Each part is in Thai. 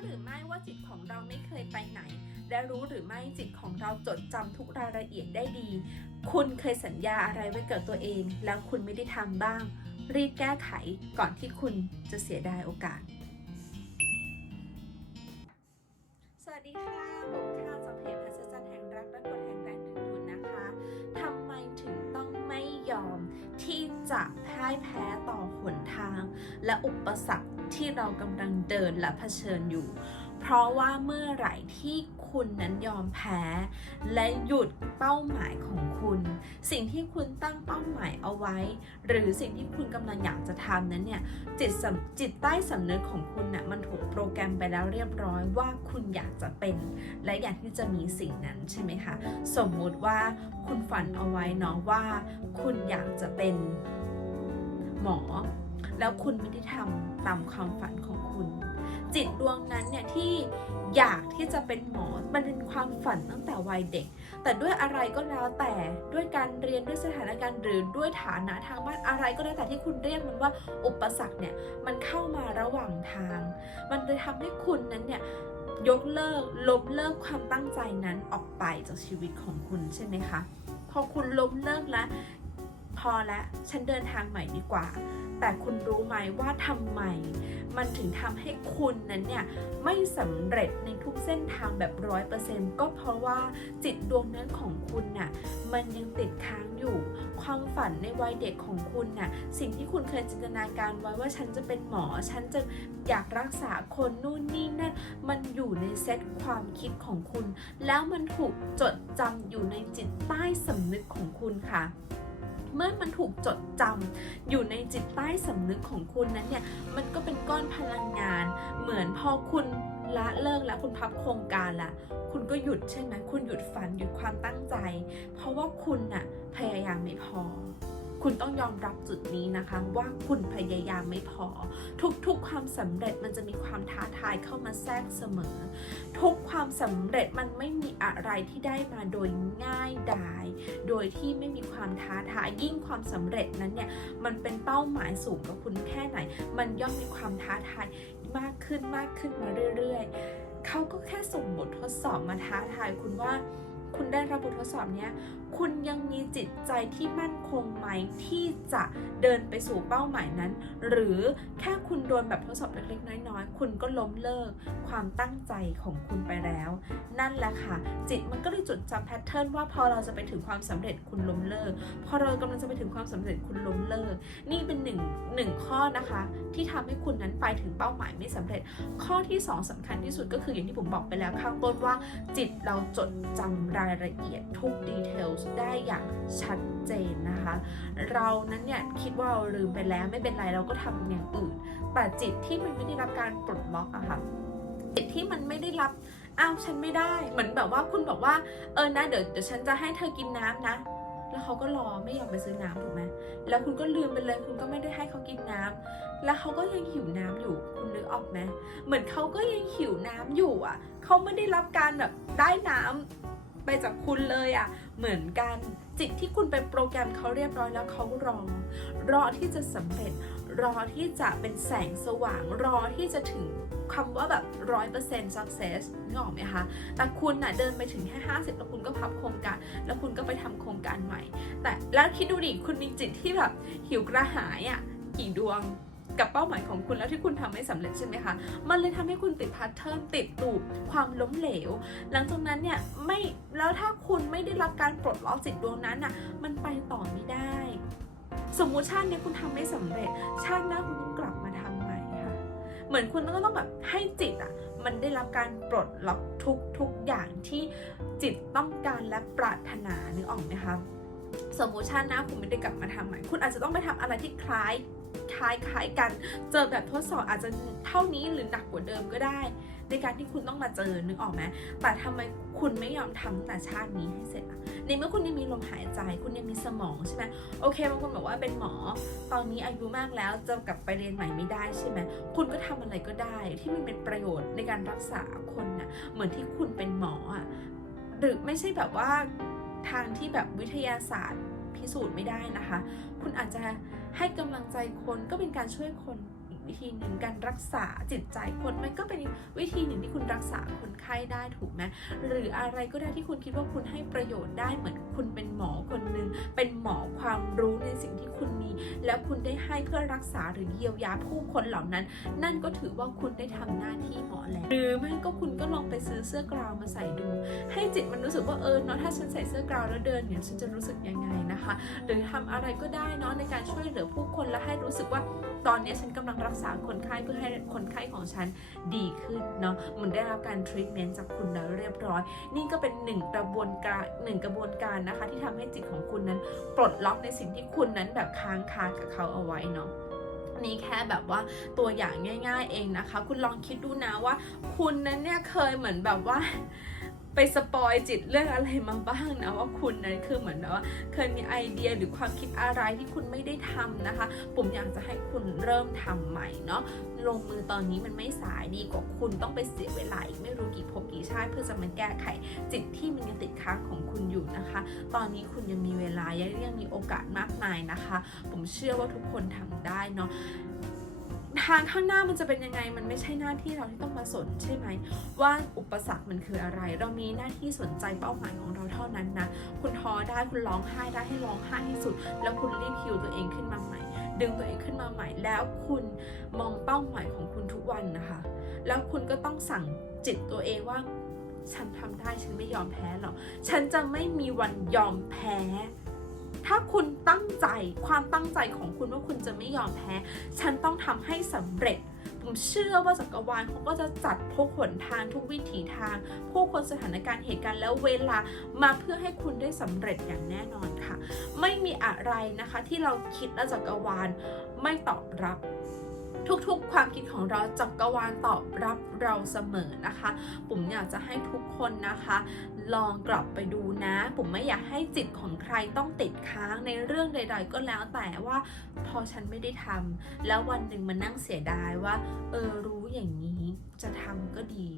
หรือไม่ว่าจิตของเราไม่เคยไปไหน และรู้หรือไม่จิตของเราจดจำทุกรายละเอียดได้ดี คุณเคยสัญญาอะไรไว้กับตัวเอง แล้วคุณไม่ได้ทำบ้าง รีบแก้ไขก่อนที่คุณจะเสียดายโอกาส สวัสดีค่ะผมค่ะจากเพจพัสจันแห่งรักและกฎแห่งแรงดึงดูดนะคะทำไมถึงต้องไม่ยอมที่จะพ่ายแพ้ต่อหนทาง และอุปสรรค ที่เรากำลังเดินและเผชิญอยู่ เพราะว่าเมื่อไหร่ที่คุณนั้นยอมแพ้ และหยุดเป้าหมายของคุณ สิ่งที่คุณตั้งเป้าหมายเอาไว้ หรือสิ่งที่คุณกำลังอยากจะทำนั้นเนี่ยจิตสำจิตใต้สำนึกของคุณน่ะมันถูกโปรแกรมไปแล้วเรียบร้อยว่าคุณอยากจะเป็น และอยากที่จะมีสิ่งนั้นใช่ไหมคะสมมุติว่าคุณฝันเอาไว้เนาะว่า คุณอยากจะเป็นหมอ แล้วคุณไม่ได้ทำตามความฝันของคุณ จิตดวงนั้นเนี่ยที่อยากที่จะเป็นหมอมันเป็นความฝันตั้งแต่วัยเด็ก แต่ด้วยอะไรก็แล้วแต่ด้วยการเรียนด้วยสถานการณ์หรือด้วยฐานะทางบ้านอะไรก็แล้วแต่ที่คุณเรียกมันว่าอุปสรรคเนี่ยมันเข้ามาระหว่างทาง มันเลยทำให้คุณนั้นเนี่ยยกเลิกล้มเลิกความตั้งใจนั้นออกไปจากชีวิตของคุณใช่ไหมคะพอคุณล้มเลิกแล้วพอแล้วฉันเดินทางใหม่ดีกว่า แต่คุณรู้ไหมว่าทำไม มันถึงทำให้คุณนั้นเนี่ย ไม่สำเร็จในทุกเส้นทางแบบร้อยเปอร์เซ็นต์ก็เพราะว่าจิตดวงนั้นของคุณน่ะ มันยังติดค้างอยู่ ความฝันในวัยเด็กของคุณน่ะ สิ่งที่คุณเคยจินตนาการไว้ว่าฉันจะเป็นหมอ ฉันจะอยากรักษาคนนู่นนี่นั่น มันอยู่ในเซตความคิดของคุณ แล้วมันถูกจดจำอยู่ในจิตใต้สำนึกของคุณค่ะ เมื่อมันถูกจดจำอยู่ในจิตใต้สำนึกของคุณนั้นเนี่ยมันก็เป็นก้อนพลังงาน เหมือนพอคุณละเลิกแล้วคุณพับโครงการละคุณก็หยุดใช่ไหมคุณหยุดฝันหยุดความตั้งใจ เพราะว่าคุณน่ะพยายามไม่พอ คุณต้องยอมรับจุดนี้นะคะว่าคุณพยายามไม่พอ ทุกๆความสำเร็จมันจะมีความท้าทายเข้ามาแทรกเสมอ ทุกความสำเร็จมันไม่มีอะไรที่ได้มาโดยง่ายดาย โดยที่ไม่มีความท้าทายยิ่งความสำเร็จนั้นเนี่ยมันเป็นเป้าหมายสูงกับคุณแค่ไหน มันย่อมมีความท้าทายมากขึ้นมากขึ้นมาเรื่อย ๆเขาก็แค่ส่งบททดสอบมาท้าทายคุณว่า คุณได้รับบททดสอบเนี้ย คุณยังมีจิตใจที่มั่นคงไหมที่จะเดินไปสู่เป้าหมายนั้น หรือแค่คุณโดนแบบทดสอบเล็กๆ น้อยๆ คุณก็ล้มเลิกความตั้งใจของคุณไปแล้ว นั่นแหละค่ะ จิตมันก็เลยจดจำแพทเทิร์นว่าพอเราจะไปถึงความสำเร็จคุณล้มเลิก พอเรากำลังจะไปถึงความสำเร็จคุณล้มเลิก นี่เป็นหนึ่งหนึ่งข้อนะคะ ที่ทำให้คุณนั้นไปถึงเป้าหมายไม่สำเร็จ ข้อที่สองสำคัญที่สุดก็คืออย่างที่ผมบอกไปแล้วข้างต้นว่า จิตเราจดจำรายละเอียดทุกดีเทลได้อย่างชัดเจนนะคะ เรานั้นเนี่ยคิดว่าเราลืมไปแล้วไม่เป็นไรเราก็ทำอย่างอื่นแต่จิตที่มันไม่ได้รับการปลดล็อกอะค่ะจิตที่มันไม่ได้รับอ้าวฉันไม่ได้เหมือนแบบว่าคุณบอกว่าเออนะเดี๋ยวเดี๋ยวฉันจะให้เธอกินน้ำนะ แล้วเขาก็รอไม่ยอมไปซื้อน้ำถูกไหมแล้วคุณก็ลืมไปเลย คุณก็ไม่ได้ให้เขากินน้ำแล้วเขาก็ยังหิวน้ำอยู่ คุณนึกออกไหมเหมือนเขาก็ยังหิวน้ำอยู่อะเขาไม่ได้รับการแบบได้น้ำ ไปจากคุณเลยอะ เหมือนกันจิตที่คุณไปโปรแกรมเขาเรียบร้อยแล้วเขารอ รอที่จะสำเร็จ รอที่จะเป็นแสงสว่าง รอที่จะถึงคำว่าแบบร้อยเปอร์เซ็นต์ success นึกออกไหมคะ แต่คุณน่ะเดินไปถึงแค่50แล้วคุณก็พับโครงการ แล้วคุณก็ไปทำโครงการใหม่ แต่แล้วคิดดูดิ คุณมีจิตที่แบบหิวกระหายอะ่ะกี่ดวง กับเป้าหมายของคุณแล้วที่คุณทำไม่สำเร็จใช่ไหมคะ มันเลยทำให้คุณติดพาร์ทเทิร์นติดลูปความล้มเหลว หลังจากนั้นเนี่ยไม่แล้วถ้าคุณไม่ได้รับการปลดล็อกจิตดวงนั้นอะมันไปต่อไม่ได้ สมมุติชาติเนี้ยคุณทำไม่สำเร็จ ชาติหน้าคุณต้องกลับมาทำใหม่ค่ะ เหมือนคุณต้องต้องแบบให้จิตอะมันได้รับการปลดล็อกทุกทุกอย่างที่จิตต้องการและปรารถนานึกออกไหมคะสมมุติชาติหน้าคุณไม่ได้กลับมาทำใหม่ คุณอาจจะต้องไปทำอะไรที่คล้าย คล้ายคล้ายกัน เจอแบบทดสอบอาจจะเท่านี้หรือหนักกว่าเดิมก็ได้ ในการที่คุณต้องมาเจอนึกออกไหมแต่ทำไมคุณไม่ยอมทำตั้งแต่ชาตินี้ให้เสร็จอะในเมื่อคุณยังมีลมหายใจ คุณยังมีสมองใช่ไหมโอเคบางคนบอกว่าเป็นหมอ ตอนนี้อายุมากแล้วจะกลับไปเรียนใหม่ไม่ได้ใช่ไหมคุณก็ทำอะไรก็ได้ที่มันเป็นประโยชน์ในการรักษาคนน่ะเหมือนที่คุณเป็นหมออะหรือไม่ใช่แบบว่าทางที่แบบวิทยาศาสตร์ พิสูจน์ไม่ได้นะคะ คุณอาจจะให้กำลังใจคนก็เป็นการช่วยคนอีกวิธีหนึ่งการรักษาจิตใจคนมันก็เป็นวิธีหนึ่งที่คุณรักษาคนไข้ได้ถูกไหมหรืออะไรก็ได้ที่คุณคิดว่าคุณให้ประโยชน์ได้เหมือนคุณเป็นหมอคนหนึ่งเป็นหมอความรู้ในสิ่งที่คุณมี แล้วคุณได้ให้เพื่อรักษาหรือเยียวยาผู้คนเหล่านั้น นั่นก็ถือว่าคุณได้ทำหน้าที่หมอแล้วหรือไม่ก็คุณก็ลองไปซื้อเสื้อกราวมาใส่ดู ให้จิตมันรู้สึกว่าเออเนาะถ้าฉันใส่เสื้อกราวแล้วเดินเนี่ยฉันจะรู้สึกยังไง นะคะ หรือทำอะไรก็ได้เนาะในการช่วยเหลือผู้คนและให้รู้สึกว่าตอนนี้ฉันกำลังรักษาคนไข้เพื่อให้คนไข้ของฉันดีขึ้นเนาะเหมือนได้รับการทรีทเมนต์จากคุณแล้วเรียบร้อย นี่ก็เป็นหนึ่งกระบวนการหนึ่งกระบวนการนะคะ ที่ทำให้จิตของคุณนั้นปลดล็อกในสิ่งที่คุณนั้นแบบค้างคากับเขาเอาไว้เนาะนี่แค่แบบว่าตัวอย่างง่าย ๆ เองนะคะ คุณลองคิดดูนะว่า คุณนั้นเนี่ยเคยเหมือนแบบว่า ไปสปอยจิตเรื่องอะไรมาบ้างนะว่าคุณนั้นคือเหมือนแบบว่า เคยมีไอเดียหรือความคิดอะไรที่คุณไม่ได้ทำนะคะผมอยากจะให้คุณเริ่มทำใหม่เนาะลงมือตอนนี้มันไม่สายดีกว่าคุณต้องไปเสียเวลาอีกไม่รู้กี่ภพกี่ชาติเพื่อจะมาแก้ไขจิตที่มันยังติดค้างของคุณอยู่นะคะ ตอนนี้คุณยังมีเวลายังยังมีโอกาสมากมายนะคะ ผมเชื่อว่าทุกคนทำได้เนาะ ทางข้างหน้ามันจะเป็นยังไง มันไม่ใช่หน้าที่เราที่ต้องมาสนใช่ไหม ว่าอุปสรรคมันคืออะไร เรามีหน้าที่สนใจเป้าหมายของเราเท่านั้นนะ คุณท้อได้คุณร้องไห้ได้ให้ร้องไห้ที่สุด แล้วคุณรีบฮิวตัวเองขึ้นมาใหม่ ดึงตัวเองขึ้นมาใหม่ แล้วคุณมองเป้าหมายของคุณทุกวันนะคะ แล้วคุณก็ต้องสั่งจิตตัวเองว่า ฉันทำได้ฉันไม่ยอมแพ้หรอก ฉันจะไม่มีวันยอมแพ้ ถ้าคุณตั้งใจความตั้งใจของคุณว่าคุณจะไม่ยอมแพ้ ฉันต้องทำให้สำเร็จผมเชื่อว่าจักรวาลเขาก็จะจัดทุกหนทางทุกวิถีทาง ผู้คนสถานการณ์เหตุการณ์แล้วเวลามาเพื่อให้คุณได้สำเร็จอย่างแน่นอนค่ะ ไม่มีอะไรนะคะที่เราคิดและจักรวาลไม่ตอบรับ ทุกๆ ความคิดของเราจักรวาลตอบรับเราเสมอนะคะผมอยากจะให้ทุกคนนะคะ ลองกลับไปดูนะ ผมไม่อยากให้จิตของใครต้องติดค้างในเรื่องใด ๆ ก็แล้วแต่ว่าพอฉันไม่ได้ทำแล้ววันหนึ่งมานั่งเสียดายว่า เออรู้อย่างนี้จะทำก็ดี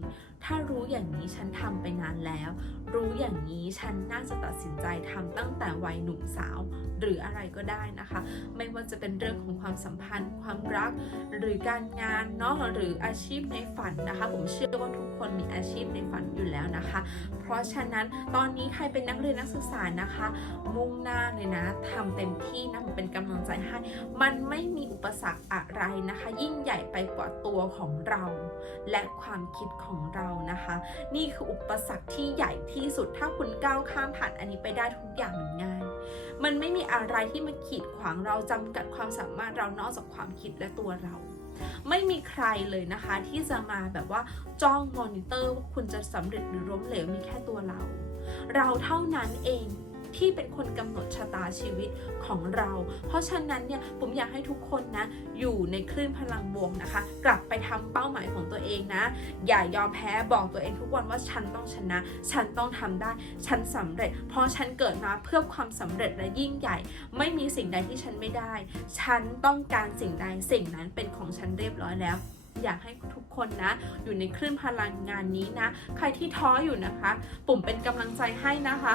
ถ้ารู้อย่างนี้ฉันทำไปนานแล้ว รู้อย่างนี้ฉันน่าจะตัดสินใจทำตั้งแต่วัยหนุ่มสาว หรืออะไรก็ได้นะคะ ไม่ว่าจะเป็นเรื่องของความสัมพันธ์ ความรัก หรือการงานเนาะหรืออาชีพในฝันนะคะ ผมเชื่อว่าทุกคนมีอาชีพในฝันอยู่แล้วนะคะ เพราะฉะนั้นตอนนี้ใครเป็นนักเรียนนักศึกษานะคะ มุ่งหน้าเลยนะทำเต็มที่นะผมเป็นกำลังใจให้ มันไม่มีอุปสรรคอะไรนะคะ ยิ่งใหญ่ไปกว่าตัวของเรา และความคิดของเรานะคะ นี่คืออุปสรรคที่ใหญ่ที่สุดถ้าคุณก้าวข้ามผ่านอันนี้ไปได้ทุกอย่างมันง่าย มันไม่มีอะไรที่มาขีดขวางเราจำกัดความสามารถเรานอกจากความคิดและตัวเราไม่มีใครเลยนะคะที่จะมาแบบว่าจ้องมอนิเตอร์ว่าคุณจะสำเร็จหรือล้มเหลวมีแค่ตัวเรา เราเท่านั้นเอง ที่เป็นคนกำหนดชะตาชีวิตของเรา เพราะฉะนั้นเนี่ยผมอยากให้ทุกคนนะอยู่ในคลื่นพลังบวกนะคะ กลับไปทำเป้าหมายของตัวเองนะ อย่ายอมแพ้บอกตัวเองทุกวันว่าฉันต้องชนะ ฉันต้องทำได้ ฉันสำเร็จ เพราะฉันเกิดมาเพื่อความสำเร็จและยิ่งใหญ่ ไม่มีสิ่งใดที่ฉันไม่ได้ ฉันต้องการสิ่งใดสิ่งนั้นเป็นของฉันเรียบร้อยแล้วอยากให้ทุกคนนะ อยู่ในคลื่นพลังงานนี้นะ ใครที่ท้ออยู่นะคะ ปุ่มเป็นกำลังใจให้นะคะ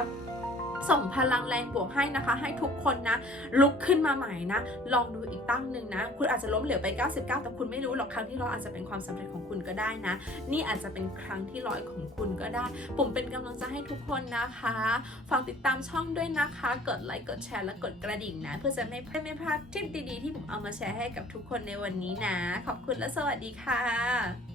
ส่งพลังแรงบวกให้นะคะ ให้ทุกคนนะ ลุกขึ้นมาใหม่นะ ลองดูอีกตั้งหนึ่งนะ คุณอาจจะล้มเหลวไป 99 แต่คุณไม่รู้หรอกครั้งที่ร้อยอาจจะเป็นความสำเร็จของคุณก็ได้นะ นี่อาจจะเป็นครั้งที่ร้อยของคุณก็ได้ ปุ่มเป็นกำลังใจให้ทุกคนนะคะฝากติดตามช่องด้วยนะคะ กดไลค์กดแชร์และกดกระดิ่งนะ เพื่อจะไม่ไม่พลาดทริปดีๆที่ผมเอามาแชร์ให้กับทุกคนในวันนี้นะ ขอบคุณและสวัสดีค่ะ